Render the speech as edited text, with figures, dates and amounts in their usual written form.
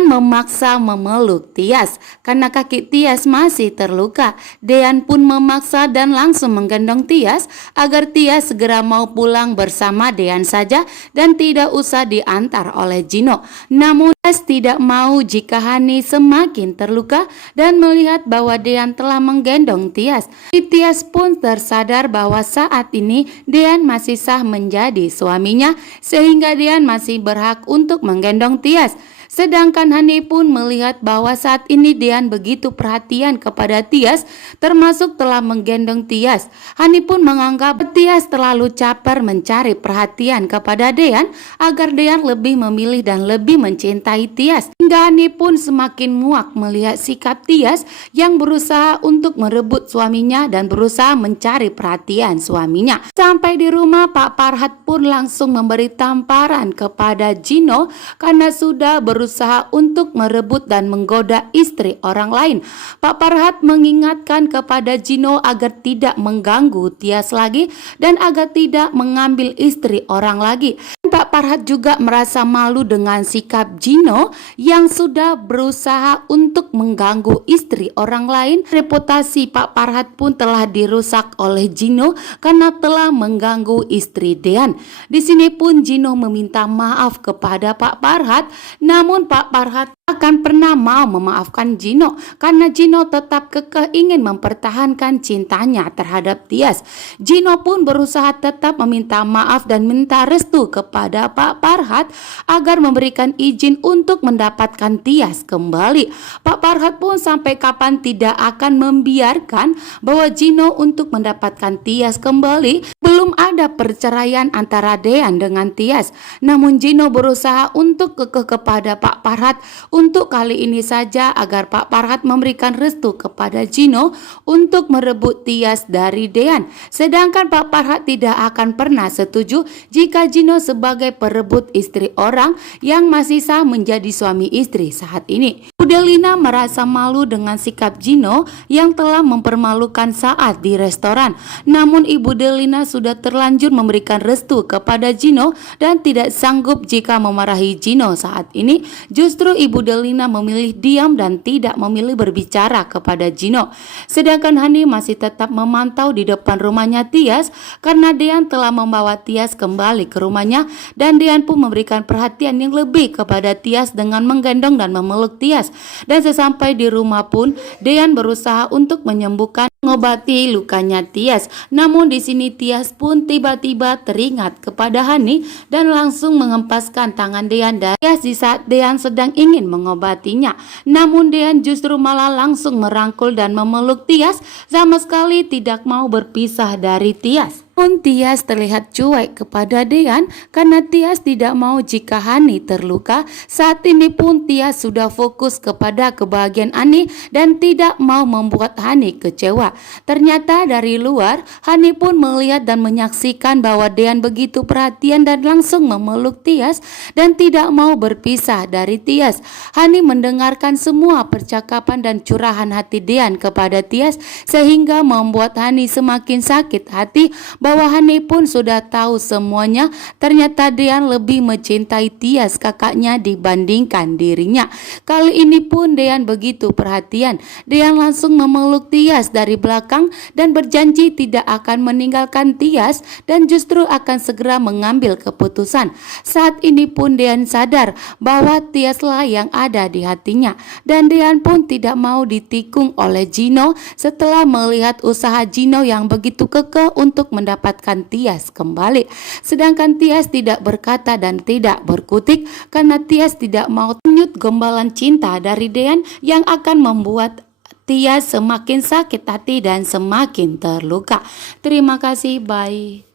memaksa memeluk Tias karena kaki Tias masih terluka. Dean pun memaksa dan langsung menggendong Tias agar Tias segera mau pulang bersama Dean saja dan tidak usah diantar oleh Gino. Namun Tias tidak mau jika Hani semakin terluka dan melihat bahwa Dean telah menggendong Tias. Tias pun tersadar bahwa saat ini Dean masih sah menjadi suaminya sehingga Dean masih berhak untuk menggendong Tias. Sedangkan Hani pun melihat bahwa saat ini Dean begitu perhatian kepada Tias, termasuk telah menggendong Tias. Hani pun menganggap Tias terlalu caper mencari perhatian kepada Dean agar Dean lebih memilih dan lebih mencintai Tias. Hingga Hani pun semakin muak melihat sikap Tias yang berusaha untuk merebut suaminya dan berusaha mencari perhatian suaminya. Sampai di rumah, Pak Farhat pun langsung memberi tamparan kepada Gino karena sudah berusaha untuk merebut dan menggoda istri orang lain. Pak Farhat mengingatkan kepada Gino agar tidak mengganggu Tias lagi dan agar tidak mengambil istri orang lagi. Pak Farhat juga merasa malu dengan sikap Gino yang sudah berusaha untuk mengganggu istri orang lain. Reputasi Pak Farhat pun telah dirusak oleh Gino karena telah mengganggu istri Dean. Di sini pun Gino meminta maaf kepada Pak Farhat, namun Pak Farhat akan pernah mau memaafkan Gino karena Gino tetap kekeh ingin mempertahankan cintanya terhadap Tias. Gino pun berusaha tetap meminta maaf dan minta restu kepada Pak Farhat agar memberikan izin untuk mendapatkan Tias kembali. Pak Farhat pun sampai kapan tidak akan membiarkan bahwa Gino untuk mendapatkan Tias kembali. Belum ada perceraian antara Dean dengan Tias, namun Gino berusaha untuk kekeh kepada Pak Farhat untuk kali ini saja agar Pak Farhat memberikan restu kepada Gino untuk merebut Tias dari Dean. Sedangkan Pak Farhat tidak akan pernah setuju jika Gino sebagai perebut istri orang yang masih sah menjadi suami istri saat ini. Delina merasa malu dengan sikap Gino yang telah mempermalukan saat di restoran. Namun Ibu Delina sudah terlanjur memberikan restu kepada Gino dan tidak sanggup jika memarahi Gino saat ini. Justru Ibu Delina memilih diam dan tidak memilih berbicara kepada Gino. Sedangkan Hani masih tetap memantau di depan rumahnya Tias karena Dean telah membawa Tias kembali ke rumahnya dan Dean pun memberikan perhatian yang lebih kepada Tias dengan menggendong dan memeluk Tias. Dan sesampai di rumah pun Dean berusaha untuk menyembuhkan, mengobati lukanya Tias. Namun di sini Tias pun tiba-tiba teringat kepada Hani dan langsung mengempaskan tangan Dean dan Tias di saat Dean sedang ingin mengobatinya. Namun Dean justru malah langsung merangkul dan memeluk Tias, sama sekali tidak mau berpisah dari Tias. Pun Tias terlihat cuek kepada Dean karena Tias tidak mau jika Hani terluka. Saat ini pun Tias sudah fokus kepada kebahagiaan Hani dan tidak mau membuat Hani kecewa. Ternyata dari luar Hani pun melihat dan menyaksikan bahwa Dean begitu perhatian dan langsung memeluk Tias dan tidak mau berpisah dari Tias. Hani mendengarkan semua percakapan dan curahan hati Dean kepada Tias sehingga membuat Hani semakin sakit hati bahwa Hani pun sudah tahu semuanya. Ternyata Dean lebih mencintai Tias kakaknya dibandingkan dirinya. Kali ini pun Dean begitu perhatian. Dean langsung memeluk Tias dari belakang dan berjanji tidak akan meninggalkan Tias dan justru akan segera mengambil keputusan. Saat ini pun Dean sadar bahwa Tiaslah yang ada di hatinya dan Dean pun tidak mau ditikung oleh Gino setelah melihat usaha Gino yang begitu kekeh untuk mendapatkan Tias kembali. Sedangkan Tias tidak berkata dan tidak berkutik karena Tias tidak mau menyut gombalan cinta dari Dean yang akan membuat Tias semakin sakit hati dan semakin terluka. Terima kasih, bye.